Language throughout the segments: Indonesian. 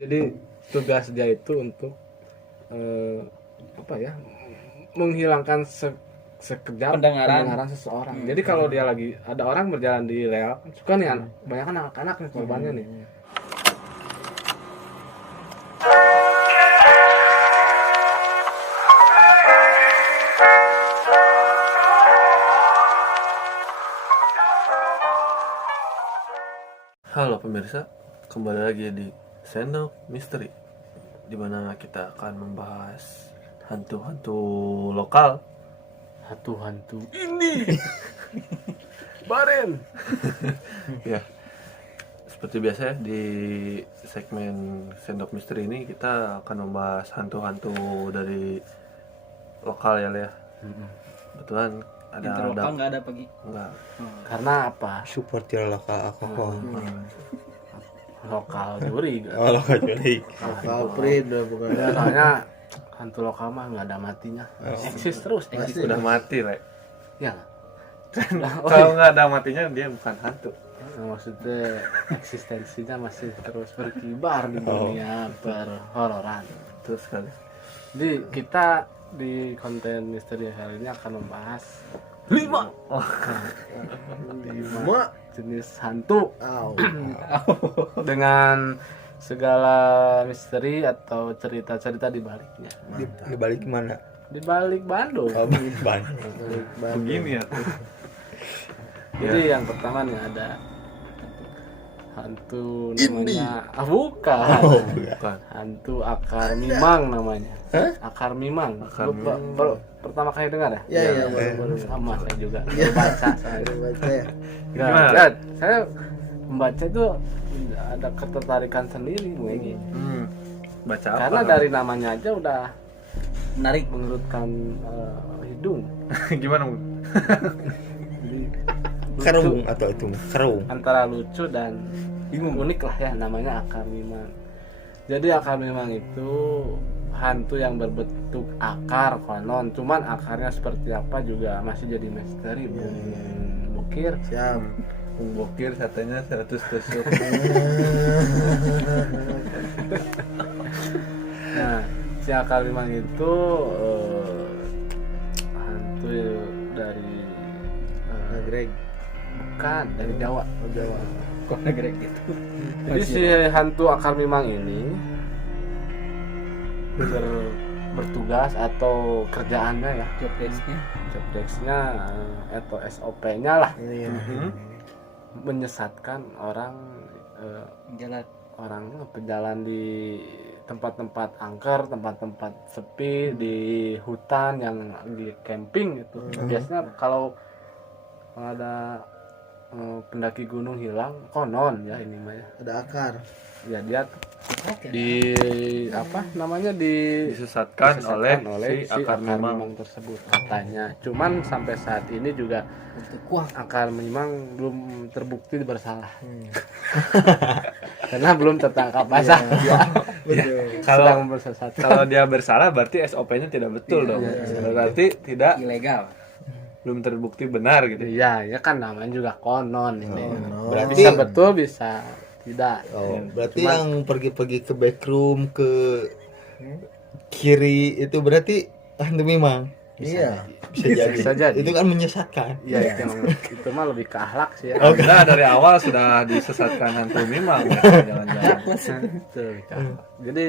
Jadi tugas dia itu untuk menghilangkan sekejap pendengaran seseorang. Jadi kalau dia lagi ada orang berjalan di rel, suka nih banyak anak-anak nih korbannya nih. Halo pemirsa, kembali lagi di Sendok Misteri, di mana kita akan membahas hantu-hantu lokal. Hantu-hantu ini Baren. Ya, seperti biasa ya, di segmen Sendok Misteri ini kita akan membahas hantu-hantu dari lokal ya, Le. Kebetulan ada lokal nggak ada pagi. Enggak. Karena apa? Seperti lokal alkohol. Lokal juri. Oh, lokal juri. Lokal print bukan. Ya, soalnya hantu lokal mah nggak ada matinya. Eksis terus. Eksis. Udah mati, Le. Ya. Kalau nggak ada matinya dia bukan hantu. Maksudnya eksistensinya masih terus berkibar di dunia perhororan. Terus sekali. Jadi kita di konten misteri hari ini akan membahas 5 jenis hantu dengan segala misteri atau cerita-cerita di baliknya. Di balik mana? Di balik Bandung. Oh, Bandung. Begini ya. Jadi yang pertama nih ada hantu namanya bukan. Bukan. Hantu akar mimang namanya. Akar mimang. Akar Lu baru pertama kali dengar ya? Iya, baru sama saya juga. Baru baca saya. Gimana? Ya, saya membaca itu ada ketertarikan sendiri Bu Egi. Baca apa? Karena dari namanya aja udah Menarik. mengerutkan hidung. Gimana, Bu? Jadi, Kerung atau itu kerung. antara lucu dan unik lah ya, namanya akar mimang. Jadi akar mimang itu hantu yang berbentuk akar konon, cuman akarnya seperti apa juga masih jadi misteri. Bukir Siap. Bung Bokir katanya 100 tusuk. Nah, si akar mimang itu hantu dari Greg. bukan dari Jawa. Kok nagrek gitu. Jadi si hantu akar mimang ini bertugas atau kerjaannya ya, Job desk-nya atau SOP-nya lah, menyesatkan orang jalan. orang pejalan di tempat-tempat angker, tempat-tempat sepi, di hutan yang di camping gitu. Biasanya kalau ada pendaki gunung hilang, konon ya ini mah ya. Ada akar. Ya dia di apa namanya Disesatkan oleh si akar mimang tersebut katanya. Cuman sampai saat ini juga akar mimang belum terbukti bersalah. Karena belum tertangkap basah. Kalau dia bersalah berarti SOP-nya tidak betul dong. Berarti tidak Ilegal. belum terbukti benar gitu. Iya, ya kan namanya juga konon ini. Berarti Bisa betul, bisa tidak. Oh, berarti yang pergi-pergi ke backroom ke kiri itu berarti hantu mimang. Bisa Bisa jadi. jadi. Itu kan menyesatkan. Iya, itu mah lebih ke akhlak sih ya. Oh, kita dari awal sudah disesatkan hantu mimang ya, jangan-jangan. Betul, ke akhlak. Jadi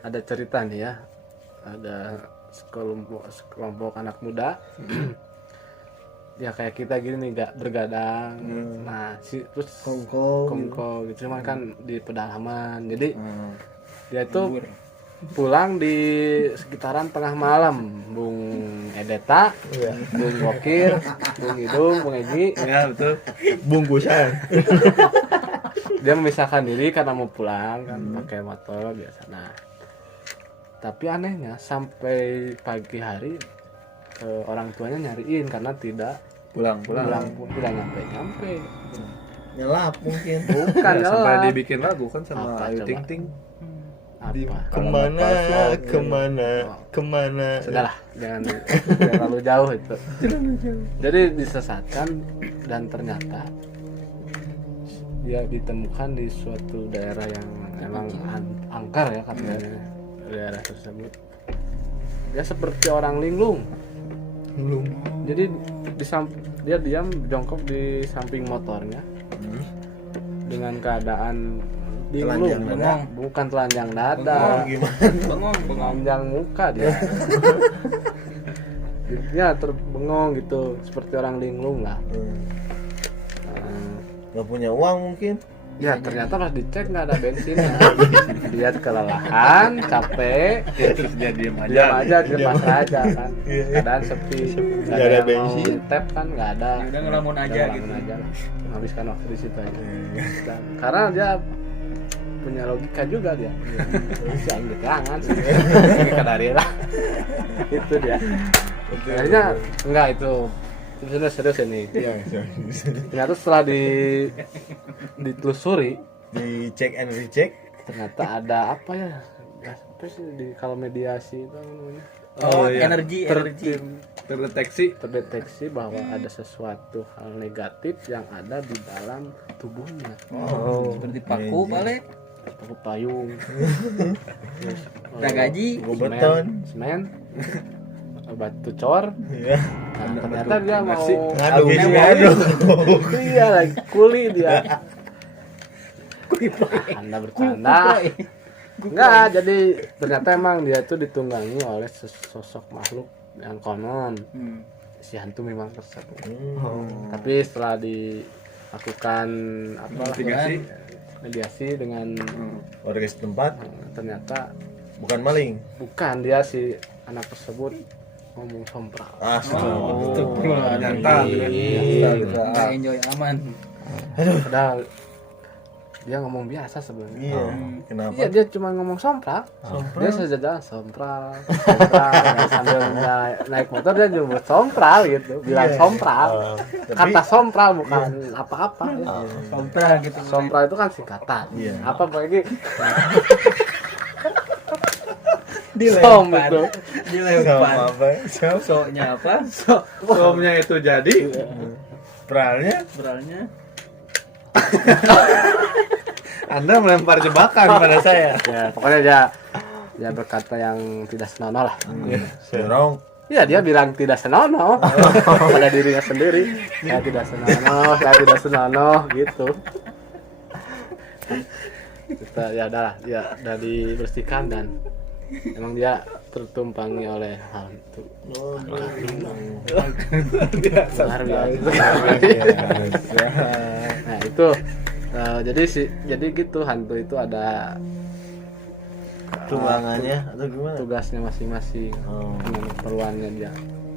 ada cerita nih ya. Ada sekelompok anak muda. Ya kayak kita gini nih, gak bergadang. Nah, terus kongko gitu, cuman kan di pedalaman. Jadi dia itu pulang di sekitaran tengah malam. Bung Edeta, Bung Bokir, Bung Hidung, Bung Egi. Ya betul. Bungkusan. Dia memisahkan diri karena mau pulang kan, pakai motor biasa. Nah, tapi anehnya sampai pagi hari orang tuanya nyariin karena tidak Pulang. tidak nyampe Nyelap mungkin. bukan Ya, sampai nyelap. dibikin lagu kan sama Apa Ayu coba? Ting Ting. Apa Kemana. sudahlah, jangan terlalu jauh itu. Jadi disesatkan dan ternyata dia ditemukan di suatu daerah yang emang angker ya katanya daerah tersebut. Dia seperti orang linglung. Belum. Jadi dia diam jongkok di samping motornya dengan keadaan linglung, Telanjang dada. bukan telanjang dada, Gimana? Bengong. telanjang muka dia. Dia terbengong gitu, seperti orang linglung lah. Gak punya uang mungkin. Ya ternyata pas dicek nggak ada bensin. Dia kelelahan, capek, Ya, terus dia diam aja. diam aja di depan aja kan. Keadaan sepi, nggak Nggak ada ada yang mau bensin. tap kan, nggak ada. Ya udah ngelamun aja Udah gitu. ngelamun aja lah. Menghabiskan waktu di situ aja. Dan, karena dia punya logika juga dia. Jangan keterangan sih. Logika dari lah. Itu dia. Akhirnya enggak itu. Sebenarnya serius ini. Iya, Ternyata setelah ditelusuri, dicek and recheck. ternyata ada apa ya? Apa sih kalau mediasi itu namanya? Oh, iya. energi. Terdeteksi. Bahwa ada sesuatu hal negatif yang ada di dalam tubuhnya. Oh, Seperti paku balik. Paku payung. Terus, Udah gaji. Gobeton. semen, batu cor. Iya. Nah, ternyata dia mau Habis ngadu. iya lagi kuli dia. Anda bercanda. Enggak, jadi ternyata emang dia itu ditunggangi oleh sosok makhluk yang konon si hantu memang tersebut. Tapi setelah dilakukan apa mediasi dengan Warga setempat ternyata bukan maling. bukan, dia si anak tersebut ngomong sompral. Nyata. Nggak enjoy aman. Padahal dia ngomong biasa sebenarnya. Iya. Kenapa? Iya, dia cuma ngomong sompral. Dia saja sompral. Sambil naik motor dia nyebut sompral gitu, bilang sompral. Kata sompral bukan apa-apa. Ya. Sompral gitu. Sompral itu kan singkatan. Iya. Apa lagi? Dilempar. Som itu. Sama Dilempar. apa? Sama Soknya apa? Somnya itu jadi. pralnya. Sobralnya. Anda melempar jebakan pada saya. Ya, pokoknya dia berkata yang tidak senonoh lah. Serong. Iya, dia bilang tidak senonoh pada dirinya sendiri. Saya tidak senonoh gitu. Kita ya udah dibersihkan dan emang dia tertumpangi oleh hantu. Luar biasa. Nah itu jadi gitu, hantu itu ada Tunggangannya atau gimana? tugasnya masing-masing Oh. dengan keperluannya dia.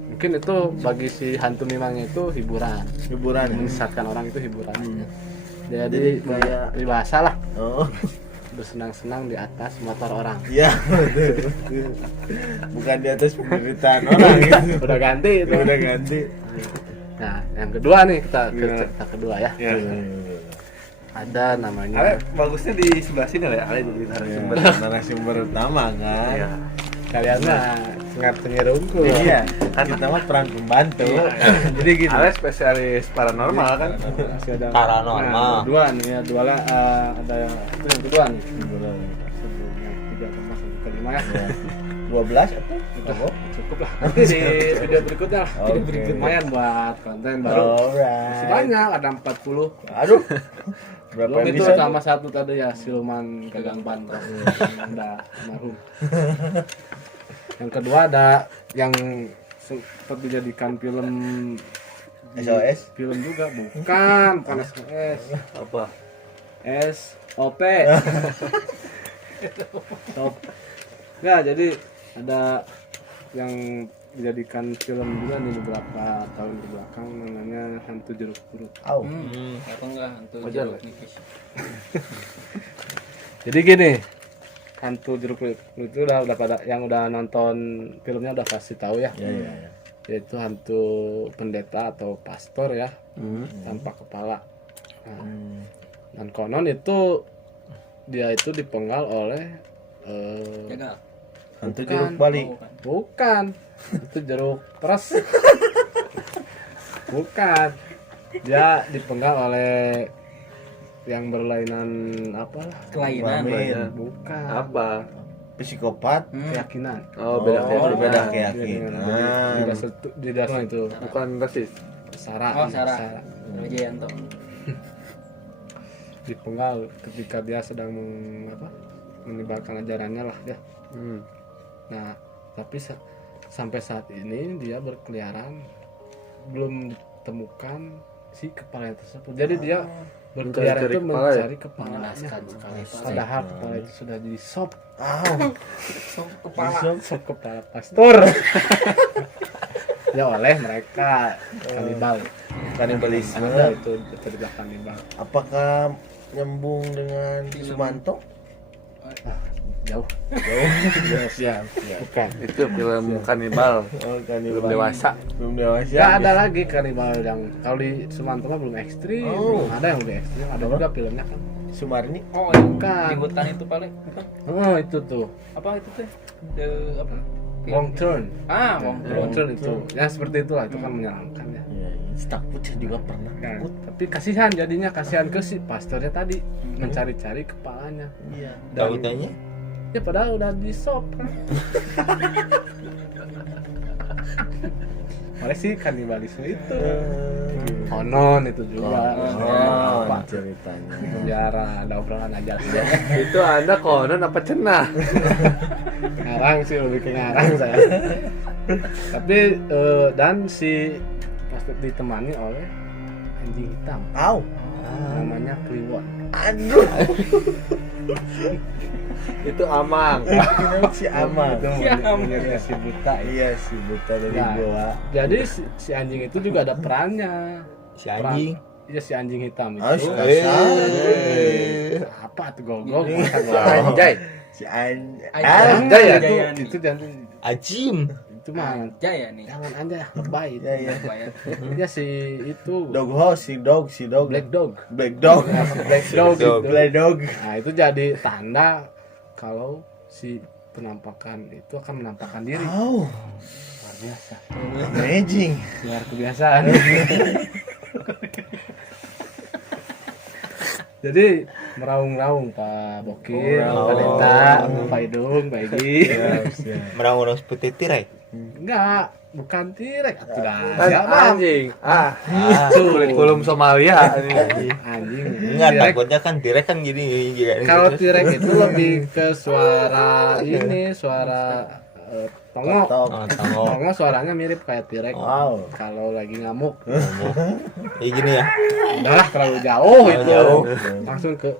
Mungkin itu bagi si hantu memangnya itu hiburan, Hiburan. menyesatkan orang itu hiburan. Jadi Jadi kayak bahasa lah oh. bersenang-senang di atas motor orang. Iya, betul. Bukan di atas penderitaan orang gitu. Udah ganti itu. Udah ganti. Nah, yang kedua nih kita ke cerita kedua ya. Ya. Ada namanya Ale bagusnya di sebelah sini lah ya. Ale jadi narasumber. Narasumber utama kan. Iya. kalian mah cengar-cengir unggul. Iya, kan kita mah peran pembantu. Jadi gitu. Ale spesialis paranormal kan. Masih ada Paranormal. dua nih ya, dua lah ada itu yang kedua nih. Sebelum yang tiga sama sampai kelima ya. 12 apa? Udah, cukup lah. Nanti di video berikutnya lah. Oke. Video berikut lumayan buat konten baru. Masih Alright. banyak, ada 40. Aduh. Berapa Belum itu episode? sama satu tadi ya, Siluman Gagang Pantas. Udah almarhum. Yang kedua ada yang sempat dijadikan film SOS? Film juga bukan SOS. Apa? SOP. Top. Ya, jadi ada yang dijadikan film juga nih beberapa tahun ke belakang, namanya Hantu Jeruk Purut. Au. Apa enggak hantu Wajar jeruk lah. nipis. Jadi gini, Hantu Jeruk Purut itu udah pada yang udah nonton filmnya udah pasti tahu ya. Ya ya ya. Yaitu hantu pendeta atau pastor ya, tanpa kepala. Nah, dan konon itu dia itu dipenggal oleh Jaga. Hantu Bukan. jeruk Bali. Oh, kan. bukan, itu jeruk peres. Bukan, dia dipenggal oleh yang berlainan apa? Kelainan. Amin. Bukan. Apa? Psikopat. Keyakinan. Oh, beda Oh, beda Keyakinan. keyakinan. Di dasar itu Bukan rasis. Sarah. Oh, Sarah. Wijayanto. Dipenggal ketika dia sedang menyebarkan ajarannya lah ya. Nah, tapi sampai saat ini dia berkeliaran belum ditemukan si kepala tersebut. Jadi dia berkeliaran itu mencari kepalanya. Mengenaskan sekali. Padahal kepala itu sudah di sop. Kepala. Sop kepala pastor. Ya oleh mereka kanibal. Kanibalisme. Ada itu terlibat kanibal. Apakah nyambung dengan Sumanto? Jauh. Siap. Bukan. Itu film kanibal. Oh, kanibal. Belum dewasa. Belum dewasa. Ya ada lagi kanibal yang kalau di Sumatera belum ekstrim. Oh. Belum ada yang lebih ekstrim. Ada juga filmnya kan. Sumarni. Oh, yang Bukan. di hutan itu paling bukan? Oh itu tuh. Apa itu teh? Apa? Wrong turn. Wrong Turn itu. Ya seperti itulah itu kan menyeramkan ya. Iya, takut saya juga pernah Nah, takut. tapi kasihan jadinya kasihan ke si pastornya tadi mencari-cari kepalanya. Iya. Dan- Tautannya Ya padahal udah di sop kan. Oleh si kanibalisme itu. Konon itu juga. Oh, Apa? ceritanya. Penjara ada obrolan aja sih. Itu Anda konon apa cenah? Ngarang sih lebih ke ngarang saya. Tapi dan si pasti ditemani oleh anjing hitam Au. namanya Kliwon. Aduh. Itu Amang. Kenapa si Amal? Itu Si Amang. monyetnya si buta. Iya, si buta dari Nah, goa. jadi si anjing itu juga ada perannya. si anjing. Iya si anjing hitam itu. Aus kasar. Apa tuh gogol? Anjay. Si An. Anjay ya Anjay. itu jangan Ajim. itu mah Jaya nih. jangan anjay lebay itu. Iya, iya. Bayar. Dia si itu Dog house, si dog. black dog. Black dog. Black dog dog. gitu. Black dog. Nah itu jadi tanda kalau si penampakan itu akan menampakkan diri. Au. Luar biasa. Amazing. Luar kebiasaan. Jadi meraung-raung Pak Bokir, Pak Deta, Pak Idung, Pak Egi. Merang-merang seperti tirai. Enggak, bukan tirek atuh dah. Kan Siapa? anjing. Itu kurikulum Somalia ini. Anjing. Enggak, Tirek. takutnya kan tirek kan gini juga. Kalau tirek itu lebih ke suara ini, suara tongo. Tok. Oh, tahu. Tongo suaranya mirip kayak tirek. Wow. Kalau lagi ngamuk. Kayak gini ya. Udahlah terlalu jauh itu. jauh. Langsung ke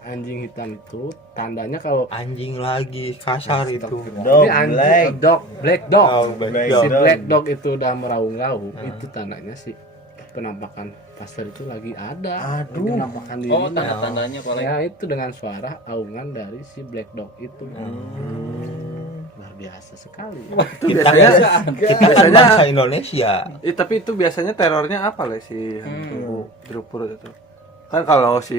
anjing hitam itu tandanya kalau Anjing lagi kasar itu. Dog, ini anjing black. black dog. Oh, black Black dog. Si dog. black dog itu udah meraung-raung, itu tandanya si penampakan pastor itu lagi ada. Aduh. Penampakan diri. Oh, tanda-tandanya paling. Ya itu dengan suara aungan dari si black dog itu. Luar biasa sekali. Kita biasanya- kita kan biasanya- bangsa Indonesia. Tapi itu biasanya terornya apa lah si hantu jeruk purut itu? Kan kalau si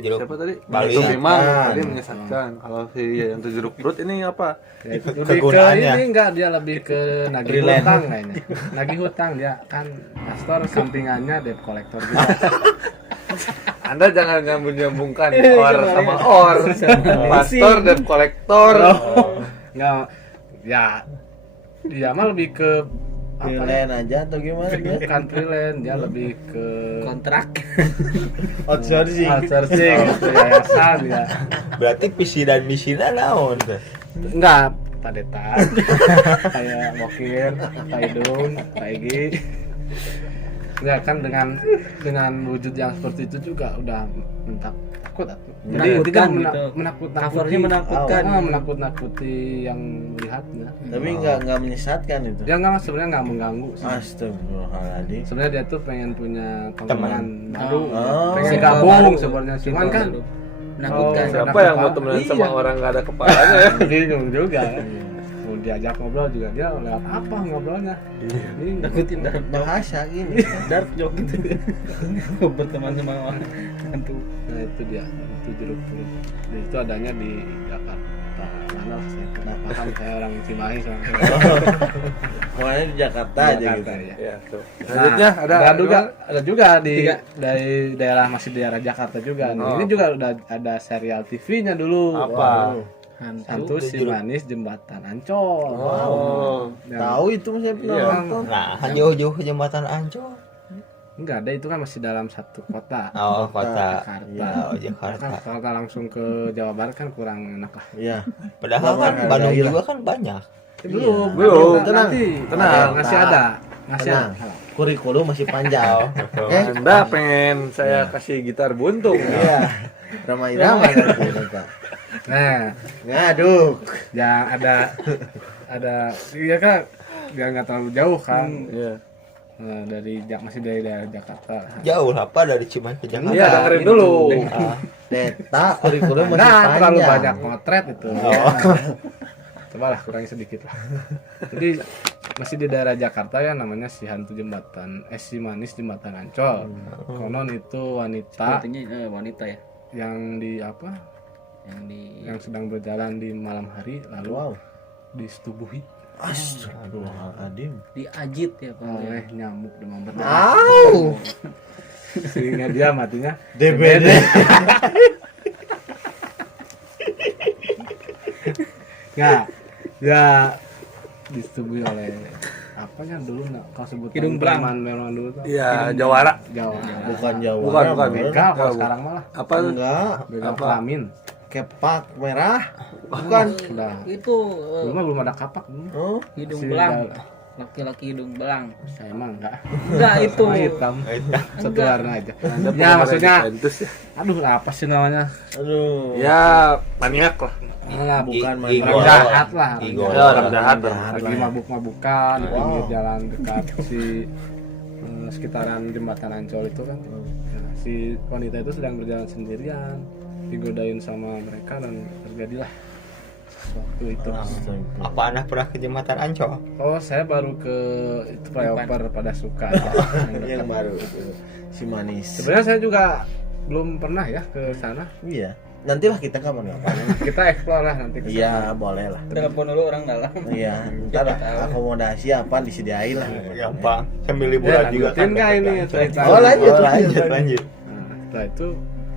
Jeruk siapa tadi? Bali. Itu memang Menyesatkan. tadi menyesatkan. Kalau si hantu jeruk purut ini apa? Ya, itu lebih ke Kegunaannya. ini enggak dia lebih ke nagih Freelance. hutang kayaknya. Nagih hutang dia kan pastor sampingannya debt collector juga. Anda jangan nyambung-nyambungkan or sama or. Pastor dan kolektor. Enggak ya dia mah lebih ke apa ya? Freelance aja atau gimana dia? Bukan freelance, dia lebih ke Kontrak. Outsourcing. outsourcing gitu, yayasan ya. Berarti visi dan misinya naon teh? Enggak, Pak Deta, kayak Bokir, Pak Idung, Pak Egi. Enggak kan dengan wujud yang seperti itu juga udah takut atuh. Jadi Menakutkan tidak gitu. menakut-nakuti. Covernya menakutkan. Menakut-nakuti yang melihatnya. Tapi nggak menyesatkan itu. Dia enggak sebenarnya enggak mengganggu sih. Astagfirullahaladzim. Sebenarnya dia tuh pengen punya teman baru, Oh. pengen Circle gabung baru. sebenarnya. Cuman Circle kan baru. Menakutkan. Oh, Siapa yang mau temenan sama Iya. orang nggak ada kepalanya ya? bingung juga. Mau diajak ngobrol juga dia lewat apa ngobrolnya? Bingung. Takutin dark joke. Bahasa gini. Dark joke gitu. Berteman sama orang hantu. Nah itu dia, itu jeruk purut. Dan itu adanya di Jakarta. Mana kenal saya paham saya orang Cimahi sama Pokoknya di Jakarta aja gitu. ya. Ya, tuh. Nah, Selanjutnya ada juga di dari daerah masih daerah Jakarta juga. Nih. Ini juga udah ada serial TV-nya dulu. Apa? Hantu si manis jembatan Ancol. Oh. Yang- Tahu itu saya pernah Iya. nonton. Nah, jauh-jauh ke jembatan Ancol. Enggak ada, itu kan masih dalam satu kota. Oh, kota. Jakarta. Oh, Jakarta. Kan kalau kita langsung ke Jawa Barat kan kurang enak lah. Iya. Padahal kan Hargai Bandung lah. juga kan banyak. Belum, Belum. Tenang. Tenang. Masih ada. Masih Tenang. ada. Kurikulum masih panjang. Anda pengen saya kasih gitar buntung. Iya. Rama Irama nanti Bapak. Nah, Ngaduk. yang ada iya kan biar nggak terlalu jauh kan. Iya. Nah, masih dari daerah Jakarta. Jauh apa dari Cimahi ke Jakarta? Iya, dengerin dulu. Deta kurikulum masih Nah, panjang. terlalu banyak motret itu. Cobalah kurangi sedikit lah. Jadi masih di daerah Jakarta ya, namanya si hantu jembatan si manis jembatan Ancol. Konon itu wanita Sepertinya wanita ya yang di apa? Yang sedang berjalan di malam hari lalu Wow. disetubuhi Astagfirullahaladzim. diajit ya Pak. oleh nyamuk demam berdarah. Au. Sehingga dia matinya DBD. ya dia disetubuhi oleh apanya dulu nggak kau sebut Hidung belang. preman dulu tuh Iya, Jawara. Jawa Bukan Jawa. Bukan. begal kalau sekarang malah Apa? Enggak. begal Apa? kelamin Kepak merah. Bukan. udah Itu dulu mah belum ada kapak dulu. Oh. hidung Si belang. begal. Laki-laki hidung belang. Saya emang enggak Enggak itu. Cuma hitam satu Enggak. warna aja Anda ya penggemar maksudnya Juventus ya? aduh apa sih namanya Aduh. Ya, maniak lah. malah Bukan Igor. orang jahat lah Igor. Ya, orang jahat lah. lagi mabuk-mabukan di pinggir Wow. jalan dekat si sekitaran jembatan Ancol itu kan. Nah, si wanita itu sedang berjalan sendirian, digodain sama mereka dan terjadilah sesuatu itu. Apa Anda pernah ke jembatan Ancol? Oh, saya baru ke itu flyover pada suka. Yang baru itu. Si manis. Sebenarnya saya juga belum pernah ya ke sana. Iya. Nantilah kita kapan-kapan. Kita explore lah nanti ke sana. Iya, boleh lah. Telepon dulu orang dalam. Iya, ntar akomodasi apa disediain lah. Gampang. Sambil Ya, liburan juga lanjutin nggak ini Ancol. cerita? Oh, lanjut, lanjut. Nah, setelah itu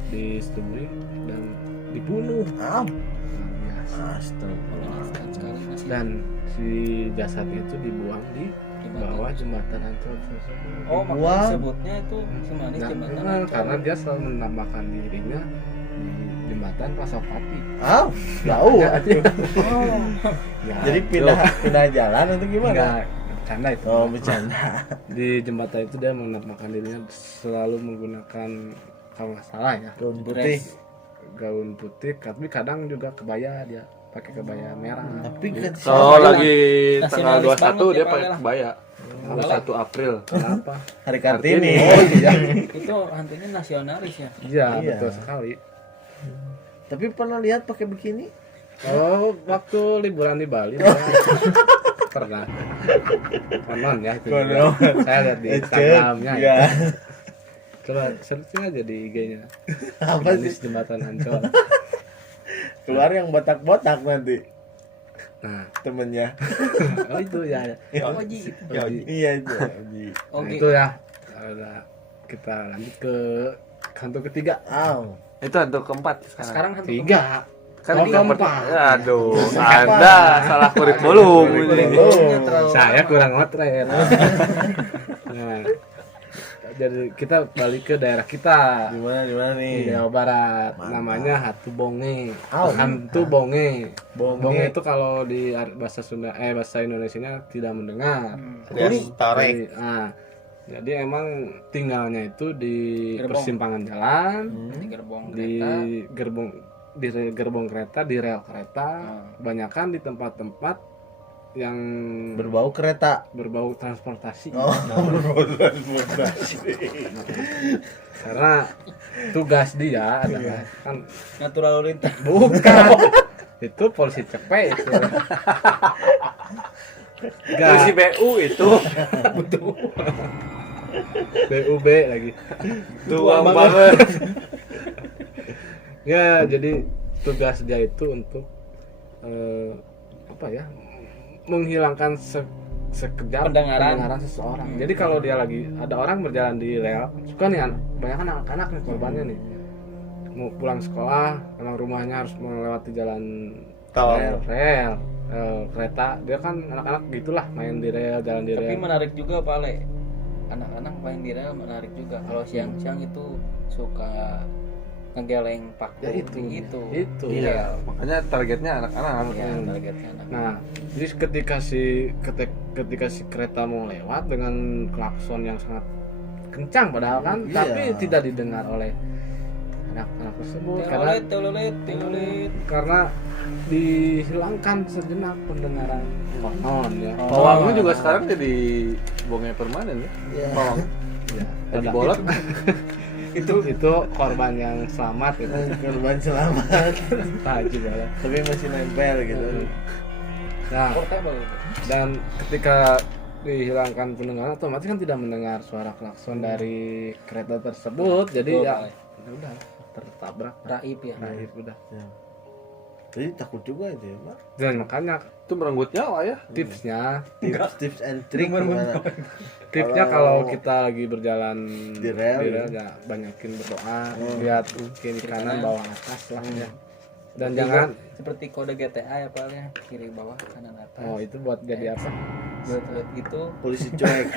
disetujui dan dibunuh. Ah, Nah, biasa. astagfirullah. Sekali masih Dan si jasad itu dibuang di bawah jembatan Ancol tersebut. Oh, makanya Dibuang. sebutnya itu si manis Nah, jembatan memang Ancol. karena dia selalu menambahkan dirinya di jembatan Pasopati. Ah, jauh. Ya, Jadi pindah jalan atau gimana? enggak bercanda itu. Oh, bercanda. Di jembatan itu dia menambahkan dirinya selalu menggunakan kalau nggak salah ya Gaun putih. gaun putih, tapi kadang juga kebaya dia pakai kebaya merah. Tapi kan Kalau lagi Nasionalis tanggal 21 banget dia ya, pakai Pak, kebaya. 21 April. Kenapa? hari Kartini. Oh iya, Itu hantunya nasionalis ya. iya Iya. betul sekali. Tapi pernah lihat pakai bikini? Oh, waktu liburan di Bali dia pernah. Konon ya itu. juga. Konon. Saya lihat di Instagramnya. Iya. Ya. Coba searching aja di IG-nya. Apa Manis sih? jembatan Ancol. Keluar yang botak-botak nanti Nah, temennya. oh itu ya. Oh, Ji. Ya, Iya itu. Ji. Nah, Oke. itu ya. Ada kita lanjut ke hantu ketiga. Aw. Itu hantu keempat sekarang. Sekarang hantu Tiga. Kan Oh, keempat. keempat. Aduh, Anda salah kurikulum. Kurikulumnya terlalu Saya kurang motret. Nah, jadi kita balik ke daerah kita. Di mana Di nih? Jawa Barat. Mantap. Namanya Hatu Bonge. Au. Hantu Bonge. Bonge. Bonge itu kalau di bahasa Sunda bahasa Indonesianya tidak mendengar. Alias tarik. Jadi emang tinggalnya itu di Gerbong. persimpangan jalan, di gerbong di kereta. gerbong kereta, di rel kereta, kebanyakan di tempat-tempat yang Berbau kereta. berbau transportasi. Oh, berbau transportasi. Karena tugas dia adalah kan Ngatur lalu lintas. bukan itu polisi cepet itu. Polisi BU itu BUB lagi. tuang banget. Ya, jadi tugas dia itu untuk apa ya, menghilangkan sekejap Pendengaran seseorang. Jadi kalau dia lagi ada orang berjalan di rel, suka nih banyak anak-anak nih korbannya nih, mau pulang sekolah, pulang rumahnya harus melewati jalan Tol. rel kereta, dia kan anak-anak gitulah main di rel, jalan di Tapi rel. menarik juga Pale, anak-anak main di rel menarik juga. Kalau siang-siang itu suka ngegeleng paku Ya itu. Iya, makanya targetnya anak-anak. ya targetnya anak. Nah, jadi ketika si kereta mau lewat dengan klakson yang sangat kencang padahal kan, Iya. tapi tidak didengar oleh anak-anak tersebut Telolet. karena dihilangkan sejenak pendengaran konon ya. Pawangnya juga sekarang jadi bongnya permanen ya. Iya. Pawang. Ya, Jadi pada- bolot. itu korban yang selamat itu. Korban selamat. Taji banget. Tapi masih nempel gitu. Nah, Portable itu. dan ketika dihilangkan pendengaran otomatis kan tidak mendengar suara klakson dari kereta tersebut, jadi Betul, ya Pak. udah tertabrak Raib ya. terakhir udah. Ya. Jadi takut juga itu ya, Pak. Dan makanya Itu merenggut nyawa ya. tipsnya Tips and trick gimana? kalau kita lagi berjalan Di rel, ya banyakin berdoa, lihat kiri kanan bawah atas lah ya. Dan Juga jangan seperti kode GTA ya Pale, kiri bawah kanan atas. oh itu buat jadi apa? Buat gitu. Polisi cuek.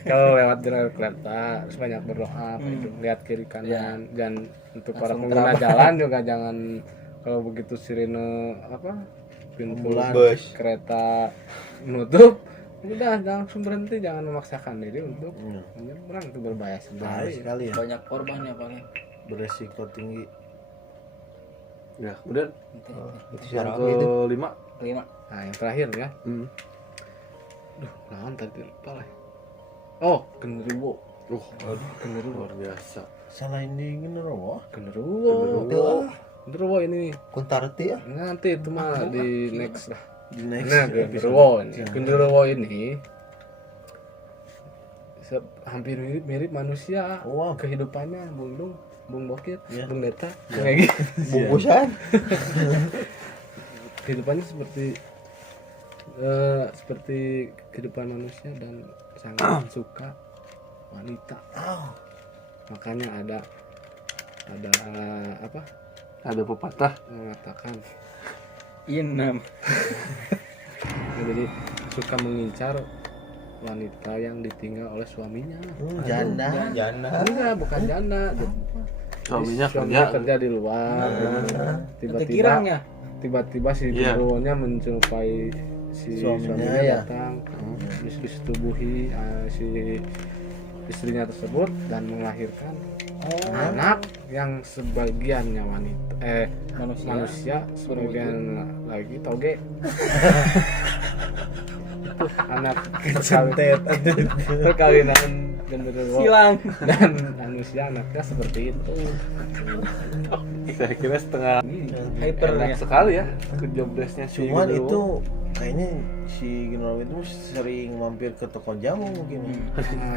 Kalau lewat jalan kereta harus banyak berdoa, itu lihat kiri kanan, dan untuk para Langsung pengguna terabas. jalan juga jangan kalau begitu sirine apa pintu Ambulan. Bus. kereta menutup udah langsung berhenti, jangan memaksakan diri untuk menyeberang, itu berbahaya Bahaya sebenarnya. sekali ya. Banyak korban ya Pale. Beresiko tinggi. Ya, kemudian Itu yang cara itu. kelima. 5. Nah yang terakhir ya, naon tadi lupa lah. Oh, genderuwo. Genderuwo. Luar biasa. Salah ini genderuwo. Genderuwo. Genderuwo ini Kuntarti ya. nanti itu mah di next lah. Di next Nah, genderuwo ini. Genderuwo ini hampir mirip manusia. Wow. Kehidupannya Bung Bokit, Ya. Bung Deta, kayak gitu. Bungkusan. Kehidupannya seperti kehidupan manusia dan sangat suka wanita. Makanya ada apa Ada pepatah. mengatakan Inam. jadi suka mengincar wanita yang ditinggal oleh suaminya. Janda. Janda. Enggak, bukan janda. Suaminya kerja di luar. Ketikirangnya. Tiba-tiba si Iya. genderuwonya menjumpai si Suaminya suaminya ya. datang, disetubuhi si istrinya tersebut dan melahirkan anak yang sebagiannya wanita, manusia, sebagian lagi toge. Itu anak perkawinan genderuwo Silang. dan manusia, anaknya seperti itu. Saya kira setengah Hyper enak ya. sekali ya ke job desk-nya si Cuman genderuwo. itu kayaknya si genderuwo itu sering mampir ke toko jamu mungkin.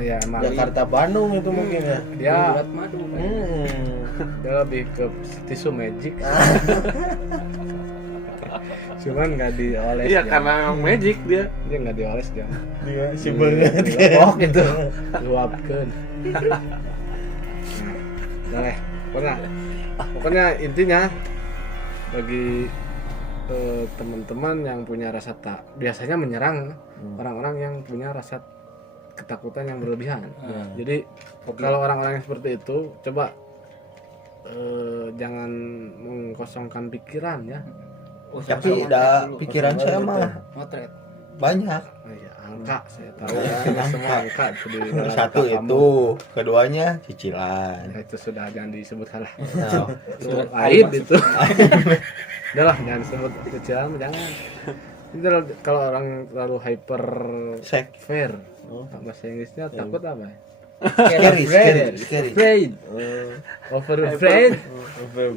Ya emang Jakarta Bandung itu mungkin ya. dia Buat madu. dia lebih ke tisu magic. Cuman nggak dioles. Iya, dia. karena memang magic dia. Dia nggak dioles dia. Dia si banget. Oh gitu. Luapkeun. Nah, pokoknya intinya bagi teman-teman yang punya rasa tak biasanya menyerang orang-orang yang punya rasa ketakutan yang berlebihan. Jadi kalau orang-orang yang seperti itu coba jangan mengkosongkan pikiran ya. Tapi pikiran saya mah Motret. banyak. Oh iya, angka saya tahu ya, semua angka itu di dalam Satu otak kamu. itu, keduanya cicilan. Ya, itu sudah jangan disebutkan lah. Nah, Itu aib itu. Udah lah, jangan sebut cicilan, jangan. Itu kalau orang terlalu hyper sek. fair, bahasa Inggrisnya takut apa ya? Scary. Afraid. Over afraid.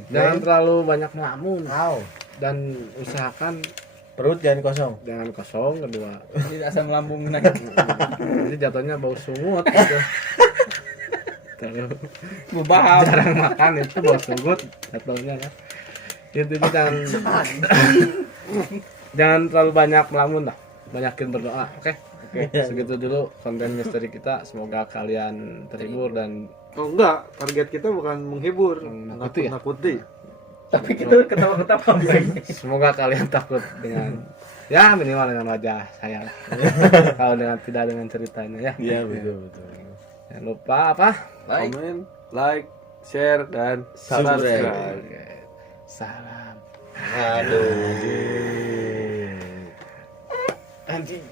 Jangan terlalu banyak ngelamun Au. dan usahakan Perut jangan kosong. jangan kosong. Kedua, Jadi asam lambung naik. jadi jatuhnya bau sungut gitu. Bubaham. jarang makan itu bos Sugut jatuhnya kan. Itu jangan terlalu banyak melamun lah, banyakin berdoa. Oke. Segitu dulu konten misteri kita, semoga kalian terhibur dan Oh enggak, target kita bukan menghibur, Menakuti ya? nakuti. Tapi kita ketawa-ketawa. semoga kalian takut dengan ya minimal dengan wajah saya lah. Kalau dengan tidak dengan ceritanya ya. Iya betul. Jangan lupa apa? Baik. Komen, like, share, dan Subscribe. subscribe. Oke. Salam. Aduh. Anjing.